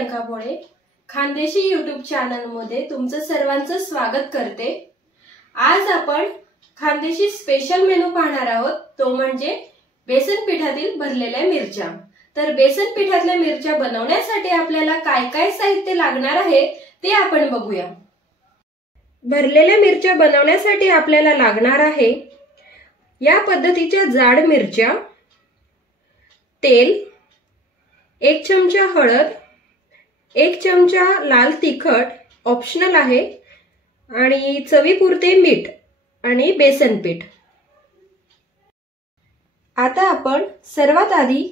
प्रियंका भोळे Khandeshi YouTube channel मध्ये तुमचं सर्वांचं स्वागत करते। आज आपण खानदेशी स्पेशल मेनू पाहणार आहोत, तो म्हणजे बेसन पिठातील भरलेल्या मिरच्या। तर बेसन पिठातल्या मिरच्या बनवण्यासाठी आपल्याला काय काय साहित्य लागणार आहे ते आपण बघूया। भरलेल्या मिरच्या बनवण्यासाठी आपल्याला लागणार आहे या पद्धतीच्या जाड मिरच्या, तेल, 1 चमचा हळद, 1 चमचा लाल तिखट ऑप्शनल आहे, आणि चवीपुरते मीठ आणि बेसन पीठ। आता आपण सर्वात आधी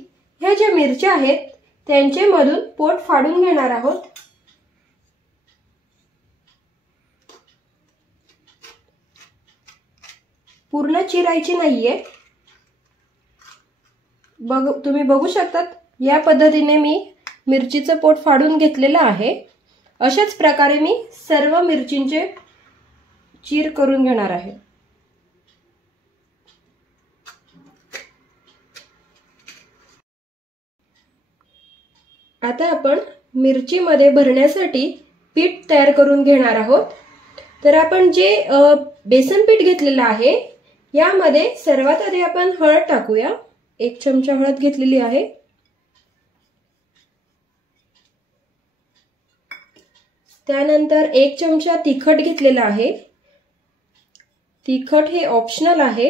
ह्या ज्या मिरच्या आहेत त्यांचे मधून पोट फाडून घेणार आहोत। पूर्ण चिरायची नाहीये, तुम्ही बघू शकतात या पद्धतीने मी मिरचीचं पोट फाडून घेतलेलं आहे। अशाच प्रकारे मी सर्व मिरचींचे चीर करून घेणार आहे। आता आपण मिरची मध्ये भरण्यासाठी पीठ तयार करून घेणार आहोत। तर आपण जे बेसन पीठ घेतलेलं आहे यामध्ये सर्वात आधी आपण हळद टाकूया। 1 चमचा हळद घेतलेली आहे। त्यानंतर 1 चमचा तिखट घेतलेला आहे। तिखट हे ऑप्शनल आहे,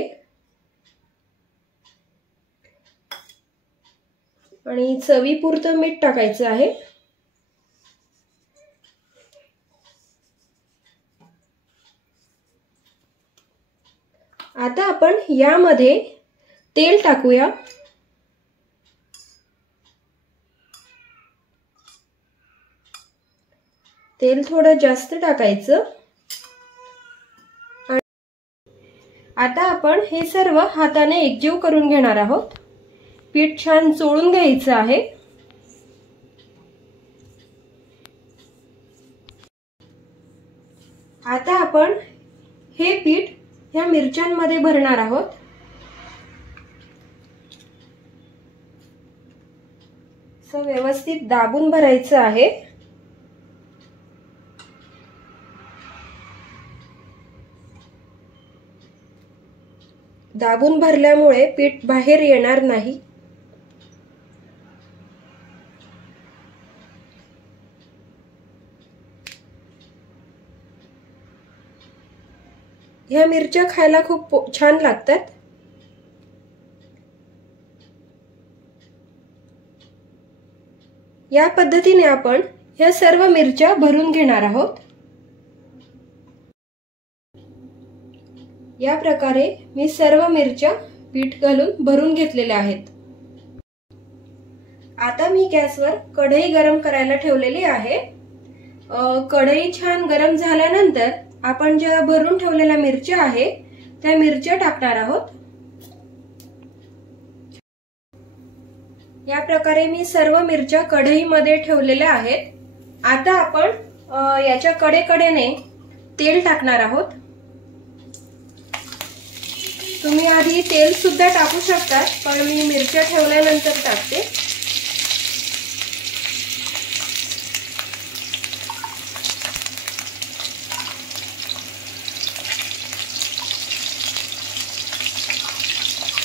आणि चवीपुरतं मीठ टाकायचं आहे। आता आपण यामध्ये तेल टाकूया। तेल थोडं जास्त टाकायचं। आता आपण हे सर्व हाताने एकजीव करून घेणार आहोत। पीठ छान चोळून घ्यायचं आहे। आता आपण हे पीठ ह्या मिरच्यांमध्ये भरणार आहोत। व्यवस्थित दाबून भरायचं आहे। दाबून भरल्यामुळे पीठ बाहेर येणार नाही। ह्या मिरच्या खायला खूप छान लागतात। या पद्धतीने आपण ह्या सर्व मिरच्या भरून घेणार आहोत। या प्रकारे मी सर्व मिरच्या पीठ घालून भरून घेतलेल्या आहेत। आता मी गॅसवर कढई गरम करायला ठेवलेली आहे। कढई छान गरम झाल्यानंतर आपण ज्या भरून ठेवलेल्या मिरच्या आहे त्या मिरच्या टाकणार आहोत। या प्रकारे मी सर्व मिरच्या कढईमध्ये ठेवलेल्या आहेत। आता आपण याच्या कडेकडेने तेल टाकणार आहोत। तुम्ही आधी तेल सुद्धा टाकू शकता, पण मी मिरच्या ठेवल्यानंतर टाकते।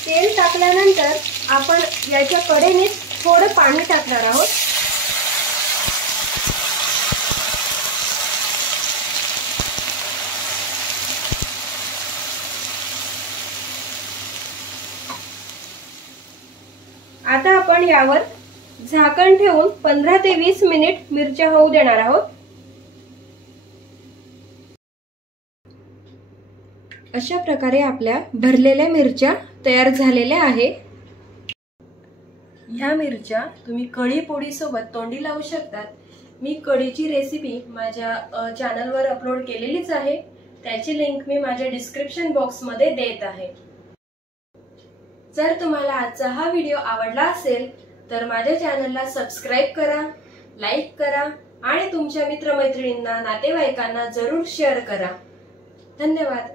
तेल टाकल्यानंतर आपण याच्या कडेने थोडं पाणी टाकणार आहोत। आता आपण यावर झाकण ठेवून 15 ते 20 मिनिट मिरच्या होऊ देणार आहोत। अशा प्रकारे आपल्या भरलेल्या मिरच्या तयार झालेल्या आहे। ह्या मिरच्या तुम्ही कढी पोळी सोबत तोंडी लावू शकतात। मी कढीची रेसिपी माझ्या चॅनलवर अपलोड केलेलीच आहे, त्याची लिंक मी माझ्या डिस्क्रिप्शन बॉक्स मध्ये देत आहे। जर तुम्हाला आजचा हा व्हिडिओ आवडला असेल तर माझ्या चॅनलला सबस्क्राइब करा, लाईक करा, आणि तुमच्या मित्रमैत्रिणींना, नातेवाईकांना जरूर शेअर करा। धन्यवाद।